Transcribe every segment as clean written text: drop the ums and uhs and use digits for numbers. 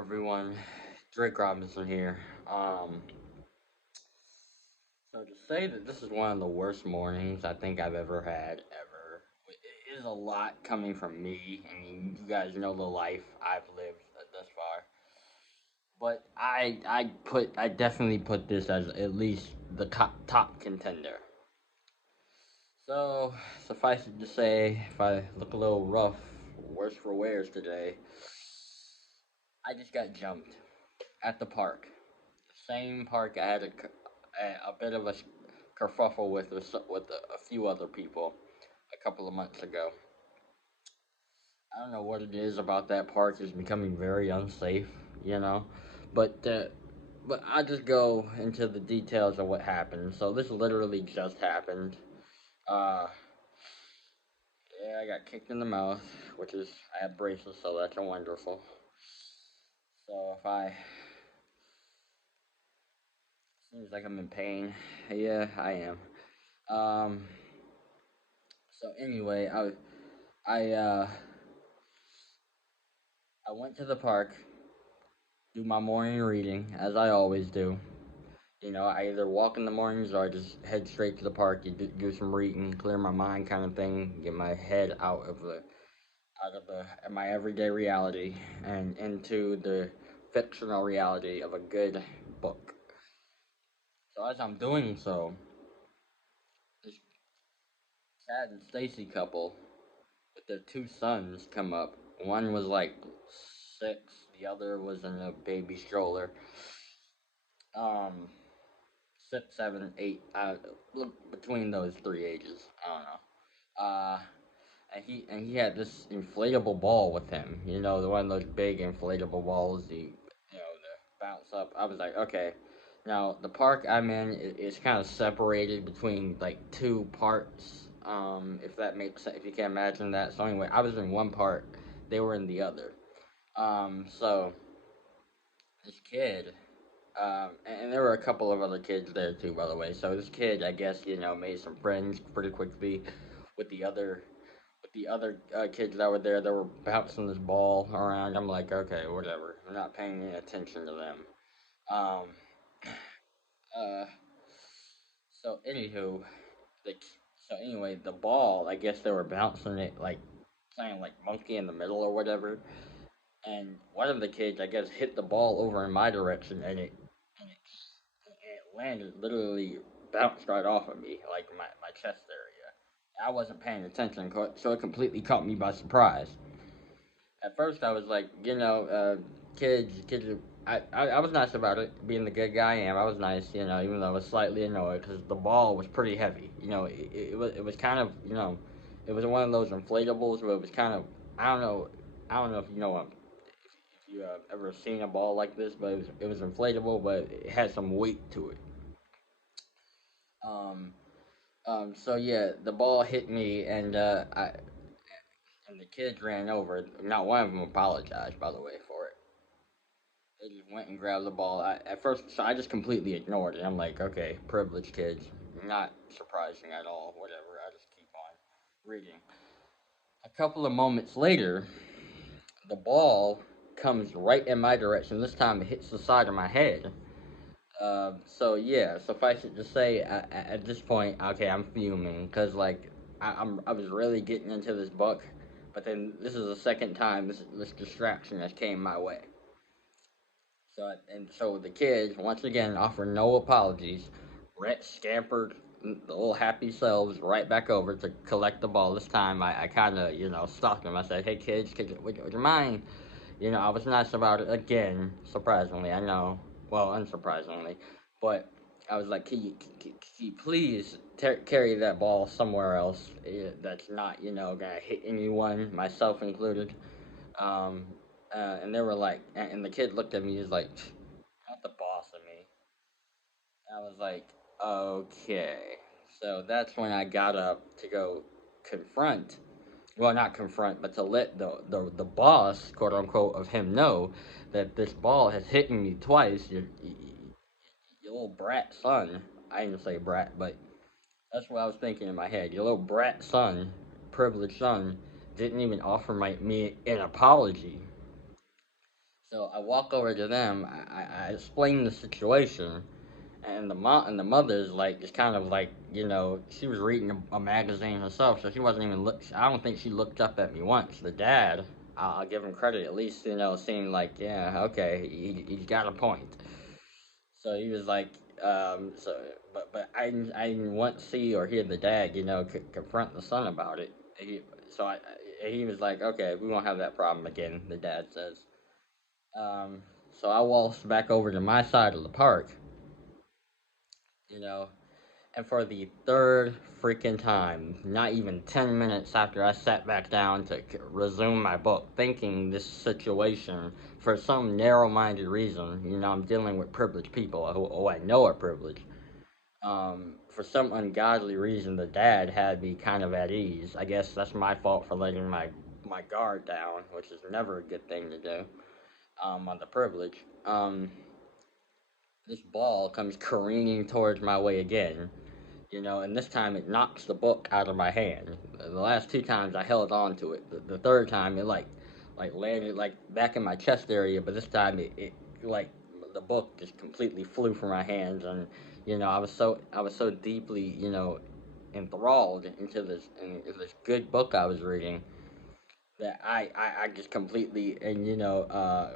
Everyone, Drake Robinson here. Um, so to say that this is one of the worst mornings I think I've ever had ever. It is a lot coming from me. I mean, you guys know the life I've lived thus far. But I definitely put this as at least the top contender. So suffice it to say, if I look a little rough, worse for wears today, I just got jumped at the park. Same park I had a bit of a kerfuffle with a few other people a couple of months ago. I don't know what it is about that park. It's becoming very unsafe, you know. But uh, but I just go into the details of what happened. So this literally just happened. Uh, yeah, I got kicked in the mouth, which is I have braces, so that's a wonderful. So if I seems like I'm in pain, yeah, I am. Um, so anyway, I I went to the park, do my morning reading as I always do. You know, I either walk in the mornings or I just head straight to the park, do some reading, clear my mind, kind of thing, get my head out of the my everyday reality and into the fictional reality of a good book. So as I'm doing so, this Chad and Stacy couple with their two sons come up. One was like 6, the other was in a baby stroller. Um, 6, 7, 8. Between those three ages, I don't know. And he had this inflatable ball with him. You know, the one of those big inflatable balls. The bounce up. I was like, okay. Now the park I'm in is kind of separated between like two parts. If that makes sense, if you can imagine that. So anyway, I was in one part. They were in the other. So this kid and there were a couple of other kids there too, by the way. So this kid, I guess, made some friends pretty quickly with the other kids that were there. That were bouncing this ball around. I'm like, okay, whatever. I'm not paying any attention to them. Um, uh, so anywho, the so anyway, the ball. I guess they were bouncing it like playing like monkey in the middle or whatever. And one of the kids, I guess, hit the ball over in my direction, and it landed literally bounced right off of me, like my chest area. I wasn't paying attention, so it completely caught me by surprise. At first, I was like, kids. I was nice about it, being the good guy I am. I was nice, even though I was slightly annoyed because the ball was pretty heavy. It was kind of, it was one of those inflatables, but it was kind of, I don't know, I don't know if you know if you ever seen a ball like this, but it was inflatable, but it had some weight to it. Um, so yeah, the ball hit me, and the kids ran over. Not one of them apologized, by the way, for it. They just went and grabbed the ball. At first, so I just completely ignored it. I'm like, okay, privileged kids, not surprising at all. Whatever. I just keep on reading. A couple of moments later, the ball comes right in my direction. This time, it hits the side of my head. So yeah, suffice it to say, at this point, okay, I'm fuming because like I was really getting into this book, but then this is the second time this distraction has came my way. So the kids once again offer no apologies. Rhett scampered the little happy selves right back over to collect the ball. This time I kind of stopped them. I said, "Hey kids, would you mind?" I was nice about it again. Surprisingly, I know. Well, unsurprisingly, but I was like, can you please carry that ball somewhere else that's not gonna hit anyone, myself included. Um, and they were like, and the kid looked at me. He's like, not the boss of me. I was like, okay. So that's when I got up to go confront, well, not confront, but to let the boss, quote unquote, of him know that this ball has hit me twice. Your little brat son. I didn't say brat, but that's what I was thinking in my head. Your little brat son, privileged son, didn't even offer me an apology. So I walk over to them. I explain the situation, and the mother's like just kind of like she was reading a magazine herself, so she wasn't even look. I don't think she looked up at me once. The dad, I'll give him credit, at least seemed like yeah, okay, he's got a point. So he was like, but I didn't once see or hear the dad, confront the son about it. He was like, okay, we won't have that problem again. The dad says. Um, so I waltzed back over to my side of the park, you know, and for the third freaking time, not even 10 minutes after I sat back down to resume my book, thinking this situation, for some narrow minded reason, I'm dealing with privileged people who I know are privileged. For some ungodly reason, the dad had me kind of at ease. I guess that's my fault for letting my guard down, which is never a good thing to do. On the privilege. This ball comes careening towards my way again, and this time it knocks the book out of my hand. The last two times I held on to it. The third time it like landed like back in my chest area, but this time it like the book just completely flew from my hands, and I was so deeply enthralled into this good book I was reading that I just completely and I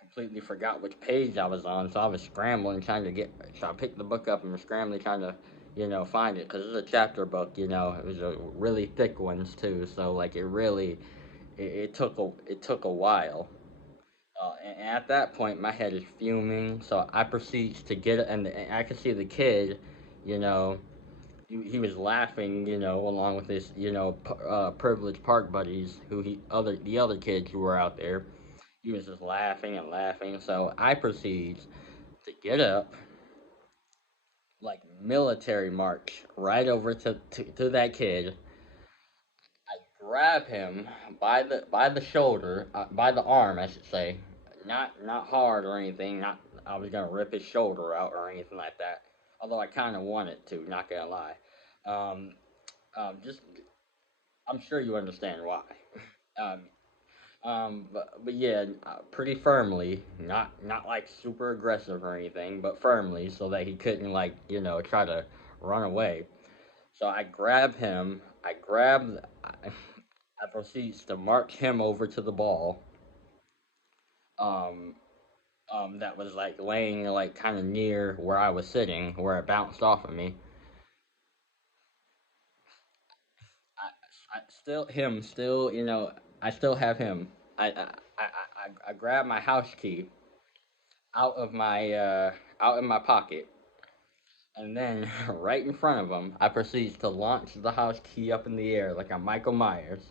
completely forgot which page I was on, so I was scrambling trying to get. So I picked the book up and was scrambling trying to, find it because it's a chapter book. It was a really thick ones too. So like it took a while. And at that point, my head is fuming. So I proceeds to get it, and I could see the kid, you know, he was laughing, along with his, privileged park buddies, the other kids who were out there. He was just laughing and laughing. So I proceed to get up, like military march, right over to that kid. I grab him by the shoulder, by the arm, I should say. Not hard or anything. Not I was gonna rip his shoulder out or anything like that. Although I kind of wanted to, not gonna lie. Um, just I'm sure you understand why. Um, but yeah, pretty firmly, not like super aggressive or anything, but firmly, so that he couldn't like try to run away. So I grab him. I proceeds to march him over to the ball. Um, that was like laying like kind of near where I was sitting, where it bounced off of me. I still him still I still have him. I grab my house key out of my out in my pocket, and then right in front of him, I proceeds to launch the house key up in the air like a Michael Myers,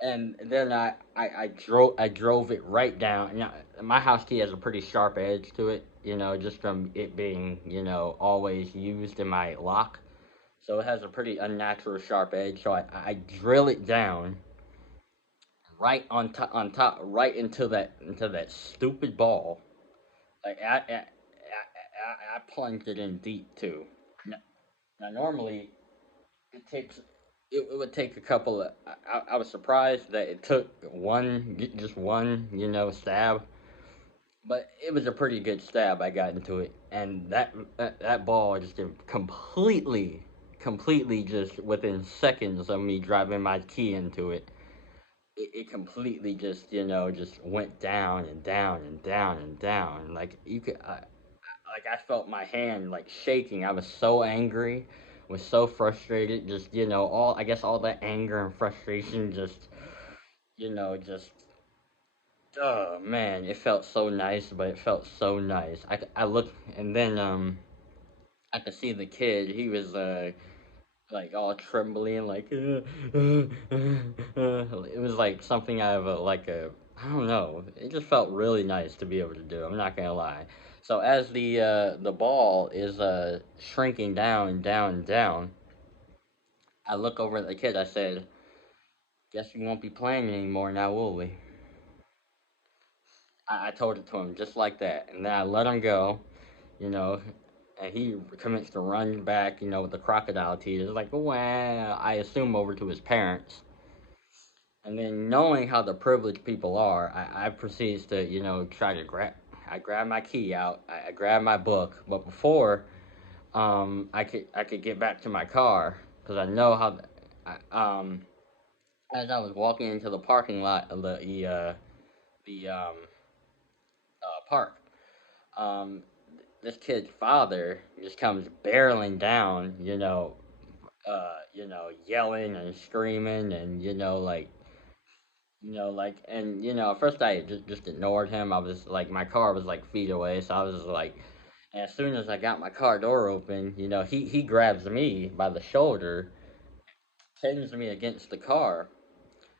and then I drove it right down. My house key has a pretty sharp edge to it, just from it being always used in my lock, so it has a pretty unnatural sharp edge. So I drill it down right on top, right into that stupid ball. Like I plunged it in deep too. Now, now normally it takes it would take a couple of. I was surprised that it took just one stab, but it was a pretty good stab. I got into it, and that ball just completely just within seconds of me driving my key into it. It completely just went down and down and down and down. Like you could, like I felt my hand like shaking. I was so angry, was so frustrated. Just all I guess all that anger and frustration just oh man, it felt so nice, but it felt so nice. I looked and then I could see the kid. He was like all trembling, like it was like something out of like a I don't know. It just felt really nice to be able to do. I'm not gonna lie. So as the ball is shrinking down and down and down, I look over at the kid. I said, "Guess we won't be playing anymore now, will we?" I told it to him just like that, and then I let him go. You know, and he commenced to run back. With the crocodile teeth. It's like, wow. I assume over to his parents. And then knowing how the privileged people are, I proceeds to, try to grab. I grab my key out. I grab my book, but before I could get back to my car because I know how. As I was walking into the parking lot of the park, um, this kid's father just comes barreling down, yelling and screaming, and and at first I just ignored him. I was like, my car was like feet away, so I was just like, and as soon as I got my car door open, he grabs me by the shoulder, pins me against the car.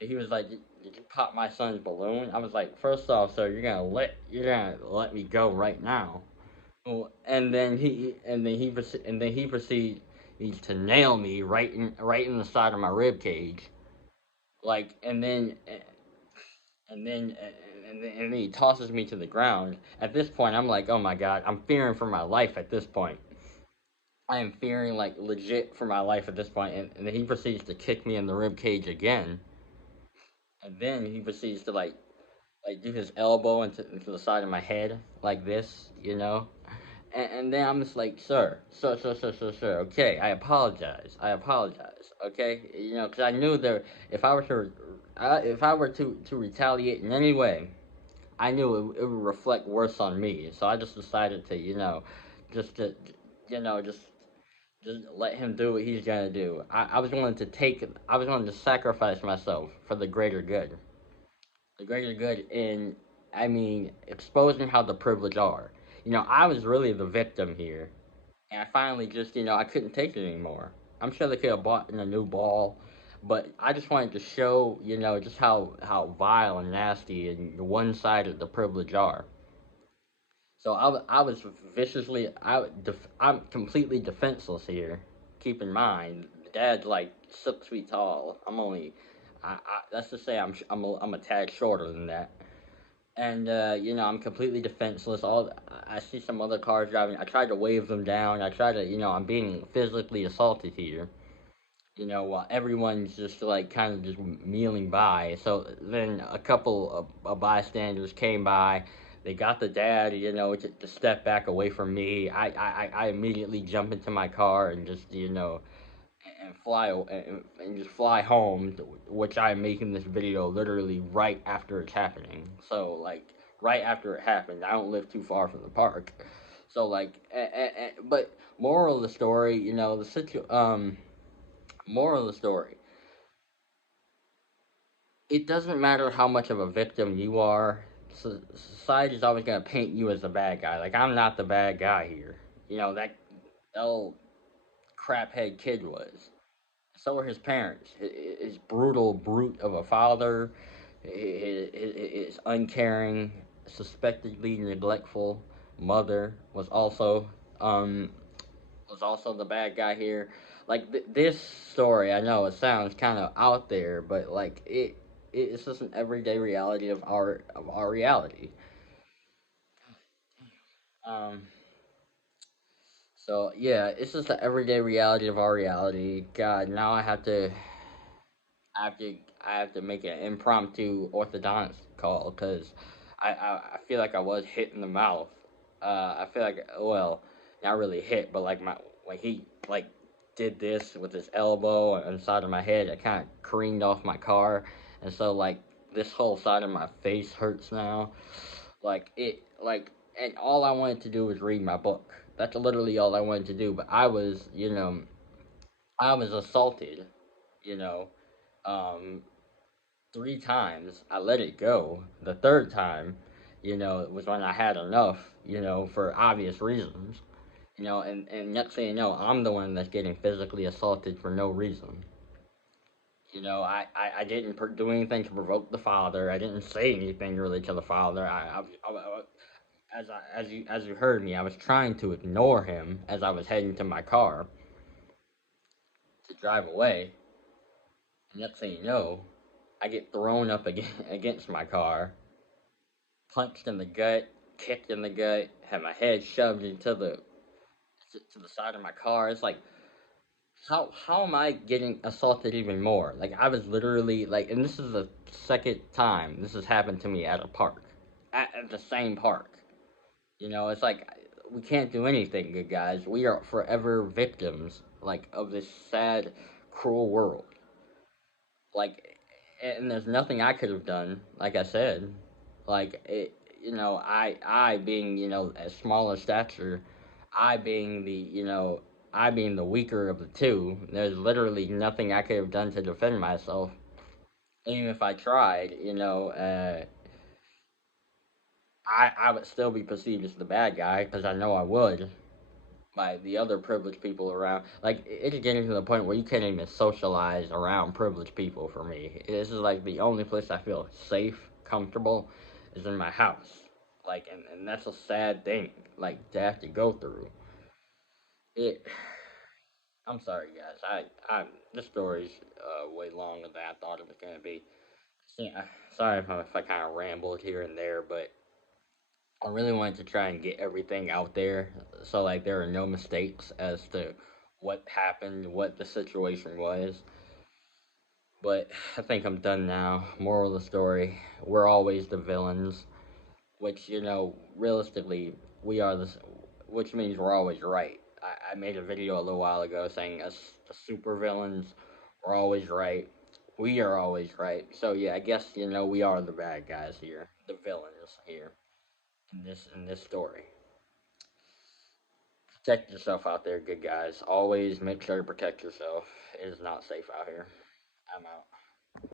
And he was like, "Did you pop my son's balloon?" I was like, "First off, sir, you're gonna let me go right now." Oh, and then he proceeds to nail me right in the side of my rib cage, like, and then and then he tosses me to the ground. At this point, I'm like, "Oh my god!" I'm fearing for my life at this point. I am fearing like legit for my life at this point, and then he proceeds to kick me in the rib cage again, and then he proceeds to like do his elbow into the side of my head like this, and then I'm just like, sir, okay, I apologize, okay, because I knew that if I were to, if I were to retaliate in any way, I knew it would reflect worse on me. So I just decided to, just to, just let him do what he's gonna do. I was willing to sacrifice myself for the greater good in, I mean, exposing how the privileged are. I was really the victim here, and I finally just, I couldn't take it anymore. I'm sure they could have bought in a new ball, but I just wanted to show, just how vile and nasty and one-sided the privileged are. So I was viciously, I'm completely defenseless here. Keep in mind, the dad's like 6 feet tall. I'm only, let's just say I'm a tad shorter than that. And I'm completely defenseless. I see some other cars driving. I tried to wave them down. I try to, I'm being physically assaulted here. While everyone's just like kind of just mealing by. So then a couple of bystanders came by. They got the dad, to step back away from me. I immediately jump into my car and just, and and just fly home, which I'm making this video literally right after it's happening. So like right after it happened, I don't live too far from the park. So like, but moral of the story, moral of the story, it doesn't matter how much of a victim you are. Society's always gonna paint you as the bad guy. Like, I'm not the bad guy here. That old craphead kid was. So were his parents. His brutal brute of a father, his uncaring, suspectedly neglectful mother um was also the bad guy here. Like this story, I know it sounds kind of out there, but like it's just an everyday reality of our reality. Um, so yeah, it's just the everyday reality of our reality. God, now I have to I have to make an impromptu orthodontist call because I feel like I was hit in the mouth. I feel like, well, not really hit, but like when he like did this with his elbow and side of my head, it kind of careened off my car, and so like this whole side of my face hurts now. And all I wanted to do was read my book. That's literally all I wanted to do. But I was assaulted. You know, um, 3 times. I let it go. The third time, was when I had enough, for obvious reasons. And next thing you know, I'm the one that's getting physically assaulted for no reason. I didn't do anything to provoke the father. I didn't say anything really to the father. As you heard me, I was trying to ignore him as I was heading to my car to drive away. And next thing you know, I get thrown up against my car, punched in the gut, kicked in the gut, had my head shoved into the to the side of my car. It's like how am I getting assaulted even more? Like I was literally like, and this is the second time this has happened to me at a park, at the same park. You know, it's like we can't do anything, good guys. We are forever victims, like of this sad, cruel world. Like, and there's nothing I could have done. Like I said, like it, I being as small a stature, I being I being the weaker of the two. There's literally nothing I could have done to defend myself. Even if I tried, I would still be perceived as the bad guy because I know I would by the other privileged people around. Like it's getting to the point where you can't even socialize around privileged people for me. This is like the only place I feel safe, comfortable, is in my house. Like, and that's a sad thing. Like to have to go through it. I'm sorry, guys. This story's way longer than I thought it was gonna be. Yeah, sorry if I kind of rambled here and there, but I really wanted to try and get everything out there so like there are no mistakes as to what happened, what the situation was. But I think I'm done now. Moral of the story: we're always the villains, which realistically we are which means we're always right. I made a video a little while ago saying us the super villains are always right. We are always right. So yeah, I guess we are the bad guys here, the villains here in this story. Protect yourself out there, good guys. Always make sure to protect yourself. It is not safe out here. I'm out.